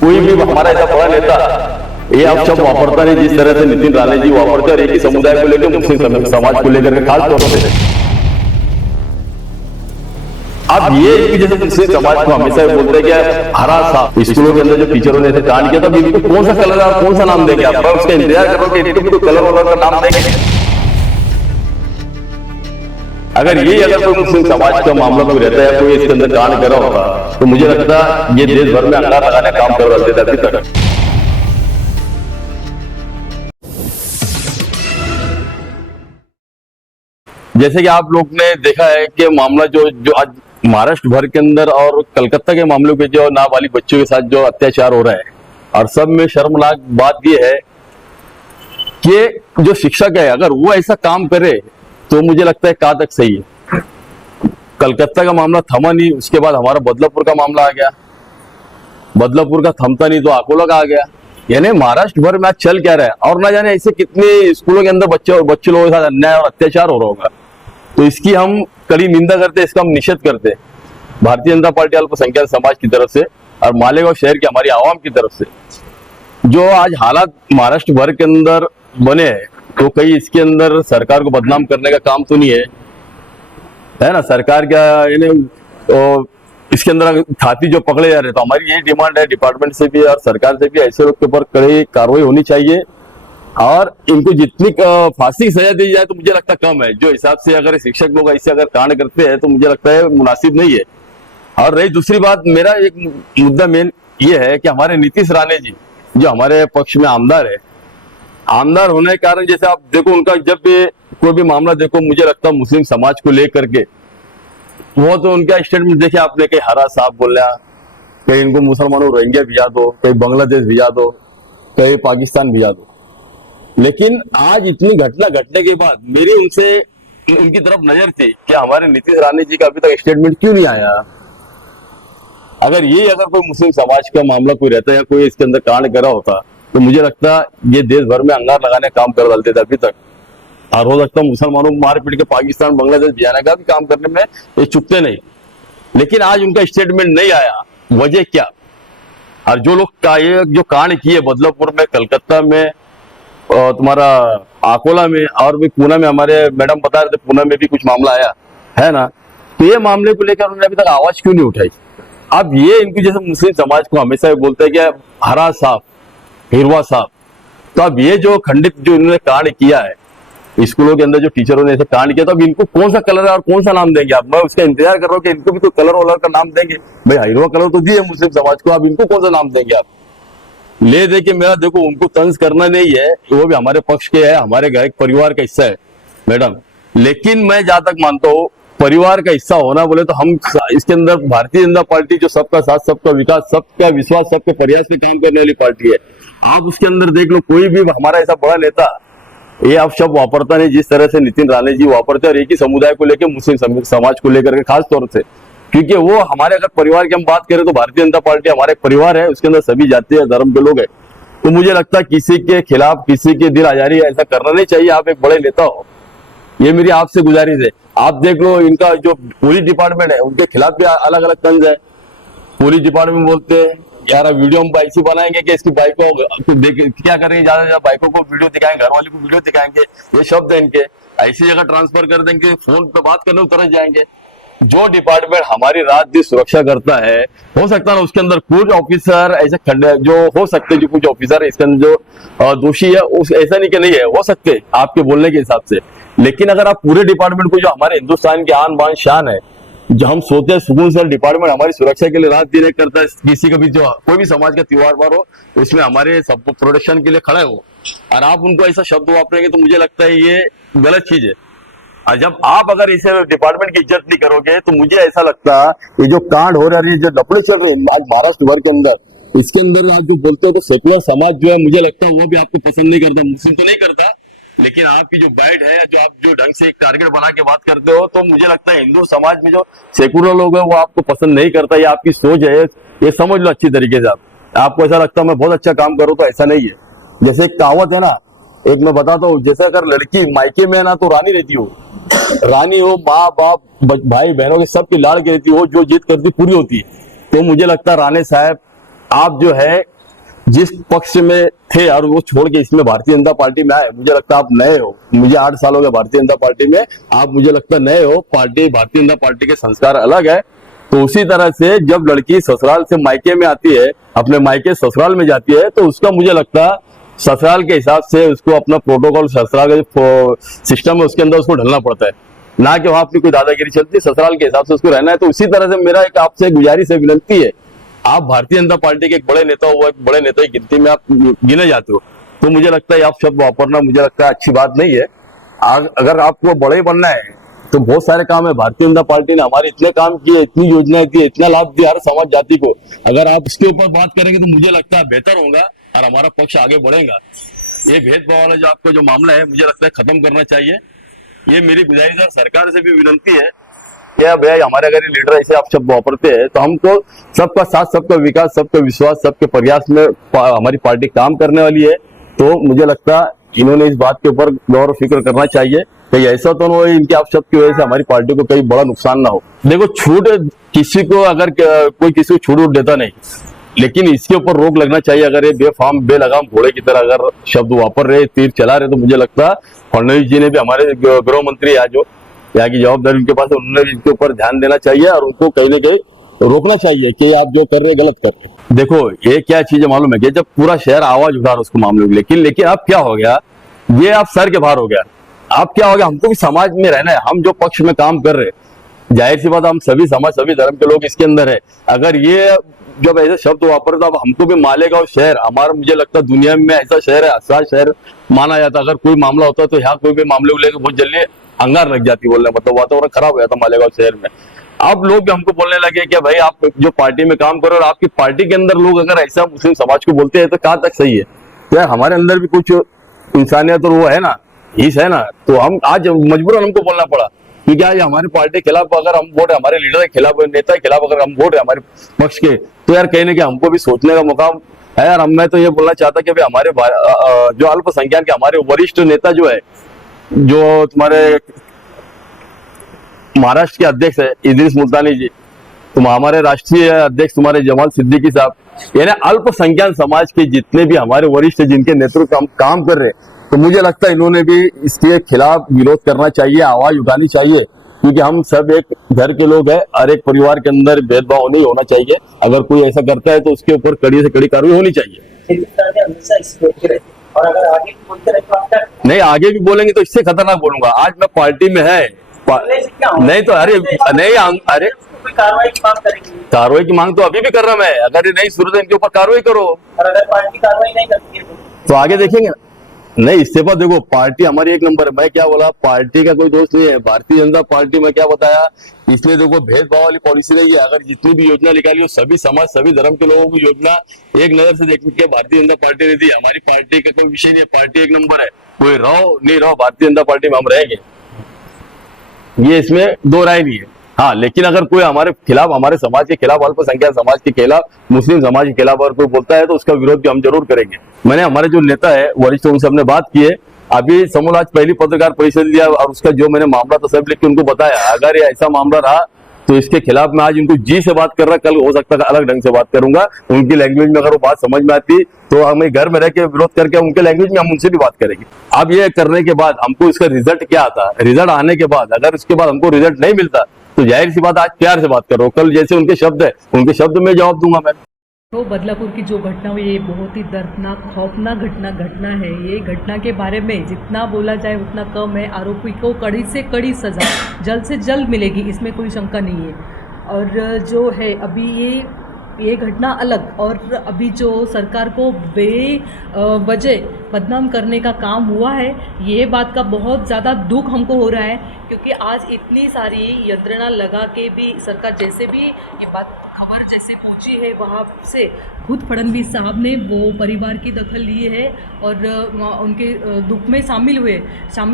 कोई भी हमारा ऐसा बड़ा नेता ये आप शब्द वापरता नहीं जिस तरह से नितिन राणे जी वापरते और एक ही समुदाय को लेकर मुस्लिम समाज को लेकर खास तौर से आप ये जैसे मुस्लिम समाज को हमेशा बोलते हैं कि हरा सा स्कूलों के अंदर जो टीचरों ने ऐसे कांड किया था इनको कौन सा कलर और कौन सा नाम देंगे आप? मैं उसका इंतजार कर रहा हूँ कि इनको कलर वलर का नाम देंगे। अगर कोई मुस्लिम समाज का मामला कोई रहता है, कोई इसके अंदर कांड कर रहा होता तो मुझे लगता है ये देश भर में अंगार लगाने का काम कर रहे थे अभी तक। जैसे कि आप लोग ने देखा है कि मामला जो आज महाराष्ट्र भर के अंदर और कलकत्ता के मामलों पे जो नाबालिग बच्चों के साथ जो अत्याचार हो रहा है, और सब में शर्मनाक बात यह है कि जो शिक्षक है अगर वो ऐसा काम करे तो मुझे लगता है कहाँ तक सही है। कलकत्ता का मामला थमा नहीं, उसके बाद हमारा बदलापुर का मामला आ गया, बदलापुर का थमता नहीं तो अकोला का आ गया। यानी महाराष्ट्र भर में आज चल क्या रहा है, और ना जाने ऐसे कितने स्कूलों के अंदर बच्चे लोगों के साथ अन्याय और अत्याचार हो रहा होगा। तो इसकी हम कड़ी निंदा करते हैं, इसका हम निषेध करते हैं भारतीय जनता पार्टी अल्पसंख्यक समाज की तरफ से और मालेगांव शहर की हमारी आवाम की तरफ से। जो आज हालात महाराष्ट्र भर के अंदर बने हैं तो कहीं इसके अंदर सरकार को बदनाम करने का काम तो नहीं है ना। सरकार क्या तो इसके अंदर खाती जो पकड़े जा रहे, तो हमारी यही डिमांड है डिपार्टमेंट से भी और सरकार से भी, ऐसे लोग के ऊपर कड़ी कार्रवाई होनी चाहिए और इनको जितनी फांसी की सजा दी जाए तो मुझे लगता कम है। जो हिसाब से अगर शिक्षक लोग ऐसे अगर कांड करते हैं तो मुझे लगता है मुनासिब नहीं है। और रही दूसरी बात, मेरा एक मुद्दा मेन ये है कि हमारे नीतीश राणे जी जो हमारे पक्ष में आमदार है, आमदार होने के कारण जैसे आप देखो उनका जब भी कोई भी मामला देखो, मुझे लगता है मुस्लिम समाज को लेकर के वो तो उनका स्टेटमेंट देखे आपने, कहीं हरा साहब बोल रहा, कहीं इनको मुसलमानों रोहिंग्या भिजा दो, कहीं बांग्लादेश भिजा दो, कहीं पाकिस्तान भिजा दो। लेकिन आज इतनी घटना घटने के बाद मेरी उनकी तरफ नजर थी कि हमारे नीतीश राणे जी का अभी तक स्टेटमेंट क्यों नहीं आया। अगर कोई मुस्लिम समाज का मामला कोई रहता या कोई इसके अंदर कांड करा होता तो मुझे लगता ये देश भर में अंगार लगाने का काम कर डालते थे अभी तक। और हो सकता मुसलमानों को मार पीट के पाकिस्तान बांग्लादेश भिजाने का भी काम करने में ये चुकते नहीं। लेकिन आज उनका स्टेटमेंट नहीं आया, वजह क्या? और जो लोग जो कांड किए बदलापुर में, कलकत्ता में, तुम्हारा अकोला में और भी पूना में, हमारे मैडम बता रहे थे पूना में भी कुछ मामला आया है ना, तो ये मामले को लेकर उन्होंने अभी तक आवाज क्यों नहीं उठाई? अब ये इनकी जैसे मुस्लिम समाज को हमेशा बोलते हैं कि हरा साफ हिरवा साफ, तो अब ये जो खंडित जो इन्होंने कांड किया है स्कूलों के अंदर जो टीचरों ने ऐसे कांड किया, तो अब इनको कौन सा कलर और कौन सा नाम देंगे आप? मैं उसका इंतजार कर रहा हूँ कि इनको भी तो कलर वलर का नाम देंगे। भाई हिरवा कलर तो दिए मुस्लिम समाज को, अब इनको कौन सा नाम देंगे आप? ले दे के मेरा देखो उनको तंज करना नहीं है, वो भी हमारे पक्ष के है, हमारे घर परिवार का हिस्सा है मैडम। लेकिन मैं जहां तक मानता हूँ परिवार का हिस्सा होना बोले तो हम इसके अंदर भारतीय जनता पार्टी जो सबका साथ, सबका विकास, सबका विश्वास, सबके प्रयास पे काम करने वाली पार्टी है। आप उसके अंदर देख लो कोई भी हमारा ऐसा बड़ा नेता ये आप शब्द वापरता नहीं जिस तरह से नितिन राणे जी वापरते हैं, और एक ही समुदाय को लेकर मुस्लिम समाज को लेकर के खास तौर से, क्योंकि वो हमारे अगर परिवार की हम बात करें तो भारतीय जनता पार्टी हमारा एक परिवार है, उसके अंदर सभी जाति और धर्म के लोग हैं। तो मुझे लगता है किसी के खिलाफ किसी के दिल आजारी ऐसा करना नहीं चाहिए। आप एक बड़े नेता हो, ये मेरी आपसे गुजारिश है। आप देख लो इनका जो पुलिस डिपार्टमेंट है उनके खिलाफ भी अलग अलग तंज है। पुलिस डिपार्टमेंट बोलते हैं यार वीडियो हम ऐसी बनाएंगे कि इसकी बाइक को क्या करेंगे, ज्यादा ज्यादा बाइकों को वीडियो दिखाएंगे, घर वाले को वीडियो दिखाएंगे, ये शब्द है इनके। ऐसी जगह ट्रांसफर कर देंगे, फोन पे बात करने तरस जाएंगे। जो डिपार्टमेंट हमारी रात दिन सुरक्षा करता है, हो सकता है ना उसके अंदर कुछ ऑफिसर ऐसे जो हो सकते, जो कुछ ऑफिसर इसके अंदर जो दोषी है उस ऐसा नहीं कि नहीं है, हो सकते आपके बोलने के हिसाब से। लेकिन अगर आप पूरे डिपार्टमेंट को जो हमारे हिंदुस्तान की आन बान शान है, जो हम सोचते हैं सुकून से डिपार्टमेंट हमारी सुरक्षा के लिए रात दिन करता है, किसी का भी जो कोई भी समाज का त्योहार बार हो उसमें हमारे सब प्रोटेक्शन के लिए खड़ा हो, और आप उनको ऐसा शब्द वापरेंगे तो मुझे लगता है ये गलत चीज है। और जब आप अगर इसे डिपार्टमेंट की इज्जत नहीं करोगे तो मुझे ऐसा लगता है ये जो कांड हो रहा है, जो लफड़े चल रहे हैं आज महाराष्ट्र भर के अंदर, इसके अंदर आप जो बोलते हो तो सेकुलर समाज जो है मुझे लगता है वो भी आपको पसंद नहीं करता, मुस्लिम तो नहीं करता, लेकिन आपकी जो बाइट है, जो आप जो ढंग से एक टारगेट बना के बात करते हो, तो मुझे लगता है हिंदू समाज में जो सेकुलर लोग हैं वो आपको पसंद नहीं करता। ये आपकी सोच है, ये समझ लो अच्छी तरीके से। आपको ऐसा लगता है मैं बहुत अच्छा काम करूँ, तो ऐसा नहीं है। जैसे एक कहावत है ना, एक मैं बताता हूँ, जैसे अगर लड़की मायके में ना तो रानी रहती हो, रानी हो, माँ बाप भाई बहनों के सबकी लाड़ की रहती हो, जो जिद करती पूरी होती है। तो मुझे लगता है राणे साहब आप जो है जिस पक्ष में थे और वो छोड़ के इसमें भारतीय जनता पार्टी में आए, मुझे लगता है आप नए हो। मुझे 8 साल हो गए भारतीय जनता पार्टी में, आप मुझे लगता है नए हो। पार्टी भारतीय जनता पार्टी के संस्कार अलग है। तो उसी तरह से जब लड़की ससुराल से मायके में आती है, अपने मायके ससुराल में जाती है, तो उसका मुझे लगता है ससुराल के हिसाब से उसको अपना प्रोटोकॉल, ससुराल का जो सिस्टम है उसके अंदर उसको ढलना पड़ता है, ना कि वहां अपनी कोई दादागिरी चलती है। ससुराल के हिसाब से उसको रहना है। तो उसी तरह से मेरा एक आपसे गुजारिश है, विनती है, आप भारतीय जनता पार्टी के एक बड़े नेता हुआ, एक बड़े नेता की गिनती में आप गिने जाते हो, तो मुझे लगता है आप शब्द वापरना मुझे लगता है अच्छी बात नहीं है। अगर आपको बड़े बनना है तो बहुत सारे काम है। भारतीय जनता पार्टी ने हमारे इतने काम किए, इतनी योजनाएं दी, इतना लाभ दिया हर समाज जाति को। अगर आप इसके ऊपर बात करेंगे तो मुझे लगता है बेहतर होगा और हमारा पक्ष आगे बढ़ेगा। ये भेदभाव वाला जो आपका जो मामला है, मुझे लगता है खत्म करना चाहिए। ये मेरी गुजारिश है, सरकार से भी विनती है। क्या भैया, हमारे अगर ये लीडर ऐसे आप शब्द वापरते हैं तो हमको सबका साथ, सबका विकास, सबका विश्वास, सबके प्रयास में हमारी पार्टी काम करने वाली है। तो मुझे लगता है इन्होंने इस बात के ऊपर गौर फिक्र करना चाहिए, कहीं ऐसा तो नहीं इनके आप शब्द की वजह से हमारी पार्टी को कहीं बड़ा नुकसान ना हो। देखो, छूट किसी को, अगर कोई किसी को छूट देता नहीं, लेकिन इसके ऊपर रोक लगना चाहिए। अगर ये बेफाम बेलगाम घोड़े की तरह अगर शब्द वापर रहे, तीर चला रहे, तो मुझे लगता है फडणवीस जी ने भी, हमारे गृह मंत्री आज जो यहाँ की जवाबदारी उनके पास है, उन्होंने इसके ऊपर ध्यान देना चाहिए और उनको कहीं ना कहीं रोकना चाहिए कि आप जो कर रहे गलत कर रहे। देखो, ये क्या चीज है मालूम है कि जब पूरा शहर आवाज उठा रहा उसको मामले में, लेकिन अब क्या हो गया, ये आप सर के बाहर हो गया। अब क्या हो गया, हमको भी समाज में रहना है। हम जो पक्ष में काम कर रहे, जाहिर सी बात, हम सभी समाज, सभी धर्म के लोग इसके अंदर है। अगर ये जब ऐसे शब्द वापरे तो अब हमको भी मालेगांव शहर हमारा, मुझे लगता है दुनिया में ऐसा शहर है, अच्छा शहर माना जाता है। अगर कोई मामला होता है तो यहाँ कोई भी मामले को लेकर बहुत जल्दी अंगार लग जाती, बोलने मतलब वातावरण खराब हो जाता मालेगांव शहर में। अब लोग भी हमको बोलने लगे कि भाई आप जो पार्टी में काम करो और आपकी पार्टी के अंदर लोग अगर ऐसा मुस्लिम समाज को बोलते हैं तो कहाँ तक सही है। यार, हमारे अंदर भी कुछ इंसानियत और वो है ना, हिस है ना। तो हम आज मजबूरन हमको बोलना पड़ा, क्योंकि आज हमारी पार्टी के खिलाफ अगर हम वोट है, हमारे लीडर के खिलाफ, नेता के खिलाफ अगर हम वोट है हमारे पक्ष के, तो यार कहीं ना कहीं हमको भी सोचने का मौका है। यार, मैं तो ये बोलना चाहता कि भाई हमारे जो अल्पसंख्यक के हमारे वरिष्ठ नेता जो है, जो तुम्हारे महाराष्ट्र के अध्यक्ष है इदरीस मुल्तानी जी, तुम हमारे राष्ट्रीय अध्यक्ष तुम्हारे जमाल सिद्दीकी साहब, यानी अल्पसंख्यक समाज के जितने भी हमारे वरिष्ठ जिनके नेतृत्व हम काम कर रहे, तो मुझे लगता है इन्होंने भी इसके खिलाफ विरोध करना चाहिए, आवाज उठानी चाहिए। क्योंकि हम सब एक घर के लोग हैं और एक परिवार के अंदर भेदभाव नहीं होना चाहिए। अगर कोई ऐसा करता है तो उसके ऊपर कड़ी से कड़ी कार्रवाई होनी चाहिए। और अगर आगे भी बोलते रहे तो आपका नहीं, आगे भी बोलेंगे तो इससे खतरनाक बोलूंगा। आज मैं पार्टी में है नहीं तो अरे नहीं, अरे कोई कार्रवाई की मांग करेंगे। कार्रवाई की मांग तो अभी भी कर रहा मैं। अगर ये नहीं सुनते इनके ऊपर कार्रवाई करो, और अगर पार्टी कार्रवाई नहीं करती है तो आगे देखेंगे। नहीं, इस्तीफा देखो, पार्टी हमारी एक नंबर है। मैं क्या बोला, पार्टी का कोई दोस्त नहीं है। भारतीय जनता पार्टी में क्या बताया, इसलिए देखो भेदभाव वाली पॉलिसी रही है। अगर जितनी भी योजना निकाली हो, सभी समाज, सभी धर्म के लोगों की योजना एक नजर से देखने के भारतीय जनता पार्टी ने दी। हमारी पार्टी का कोई विषय नहीं है, पार्टी एक नंबर है। कोई रहो नहीं रहो, भारतीय जनता पार्टी में हम रहेंगे, ये इसमें दो राय नहीं है। हाँ, लेकिन अगर कोई हमारे खिलाफ, हमारे समाज के खिलाफ, अल्पसंख्यक समाज के खिलाफ, मुस्लिम समाज के खिलाफ अगर कोई बोलता है तो उसका विरोध भी हम जरूर करेंगे। मैंने हमारे जो नेता है वरिष्ठ, उनसे हमने बात की है। अभी समूह आज पहली पत्रकार परिषद लिया और उसका जो मैंने मामला था सब लिख के उनको बताया। अगर ये ऐसा मामला रहा तो इसके खिलाफ मैं आज उनको जी से बात कर रहा, कल हो सकता है अलग ढंग से बात करूंगा। उनकी लैंग्वेज में अगर वो बात समझ में आती तो हमें घर में रह के विरोध करके उनके लैंग्वेज में हम उनसे भी बात करेंगे। अब ये करने के बाद हमको इसका रिजल्ट क्या आता, रिजल्ट आने के बाद अगर उसके बाद हमको रिजल्ट नहीं मिलता तो जाहिर सी बात, आज प्यार से बात करो, कल जैसे उनके शब्द है उनके शब्द में जवाब दूंगा मैं। तो बदलापुर की जो घटना हुई, ये बहुत ही दर्दनाक, खौफनाक घटना है। ये घटना के बारे में जितना बोला जाए उतना कम है। आरोपी को कड़ी से कड़ी सज़ा जल्द से जल्द मिलेगी, इसमें कोई शंका नहीं है। और जो है अभी ये घटना अलग, और अभी जो सरकार को बेवजह बदनाम करने का काम हुआ है, ये बात का बहुत ज़्यादा दुख हमको हो रहा है। क्योंकि आज इतनी सारी यंत्रणा लगा के भी सरकार, जैसे भी ये बात खबर जैसे पहुंची है वहाँ से खुद फडणवीस साहब ने वो परिवार की दखल ली है और उनके दुख में शामिल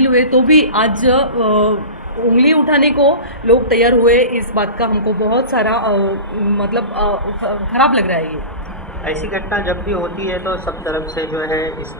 हुए तो भी आज उंगली उठाने को लोग तैयार हुए। इस बात का हमको बहुत सारा खराब लग रहा है। ये ऐसी घटना जब भी होती है तो सब तरफ से जो है इस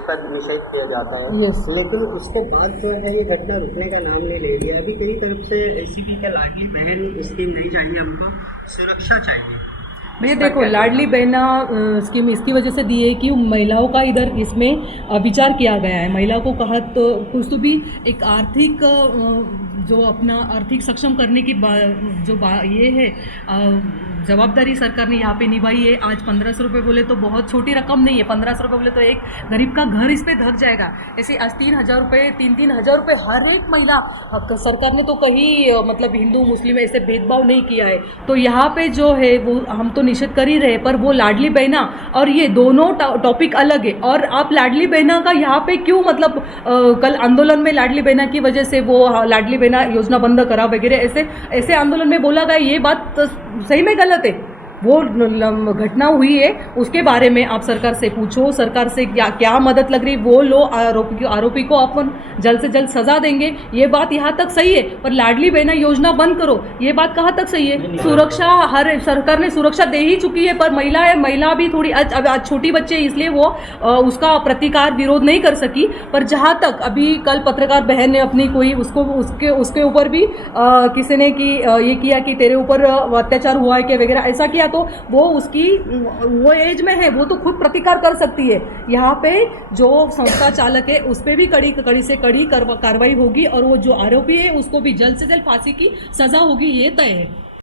पर निषेध किया जाता है। Yes. लेकिन उसके बाद जो है ये घटना रुकने का नाम नहीं ले लिया। अभी कई तरफ से एसीपी का लाडली बहन स्कीम नहीं चाहिए, हमको सुरक्षा चाहिए। भैया इसका देखो क्या लाडली बहना स्कीम इसकी वजह से दी है कि महिलाओं का इधर इसमें विचार किया गया है। महिला को कहा तो कुछ तो भी एक आर्थिक जो अपना आर्थिक सक्षम करने की ये है जवाबदारी सरकार ने यहाँ पे निभाई है। आज 1500 रुपये बोले तो बहुत छोटी रकम नहीं है, 1500 रुपये बोले तो एक गरीब का घर इस पे धक जाएगा। ऐसे आज 3000 रुपये 3000 रुपये हर एक महिला, सरकार ने तो कहीं मतलब हिंदू मुस्लिम ऐसे भेदभाव नहीं किया है। तो यहाँ पे जो है वो हम तो निषेध कर ही रहे, पर वो लाडली बहना और ये दोनों टॉपिक अलग है। और आप लाडली बहना का यहाँ पे क्यों मतलब कल आंदोलन में लाडली बहना की वजह से वो लाडली बहना योजना बंद करा वगैरह ऐसे आंदोलन में बोला गया, ये बात सही में गलत है। वो घटना हुई है उसके बारे में आप सरकार से पूछो, सरकार से क्या मदद लग रही वो लो, आरोपी को अपन जल्द से जल्द सजा देंगे, ये बात यहाँ तक सही है। पर लाडली बहना योजना बंद करो, ये बात कहाँ तक सही है? सुरक्षा हर सरकार ने सुरक्षा दे ही चुकी है, पर महिला भी थोड़ी आज छोटी बच्चे इसलिए वो उसका प्रतिकार विरोध नहीं कर सकी। पर जहाँ तक अभी कल पत्रकार बहन ने अपनी कोई उसके ऊपर भी किसी ने ये किया कि तेरे ऊपर अत्याचार हुआ है क्या वगैरह ऐसा किया, तो वो एज में है, वो तो खुद प्रतिकार कर सकती है। यहाँ पे जो संस्था चालक है उस पर भी कड़ी से कड़ी कार्रवाई होगी और वो जो आरोपी है उसको भी जल्द से जल्द फांसी की सजा होगी, ये तय है।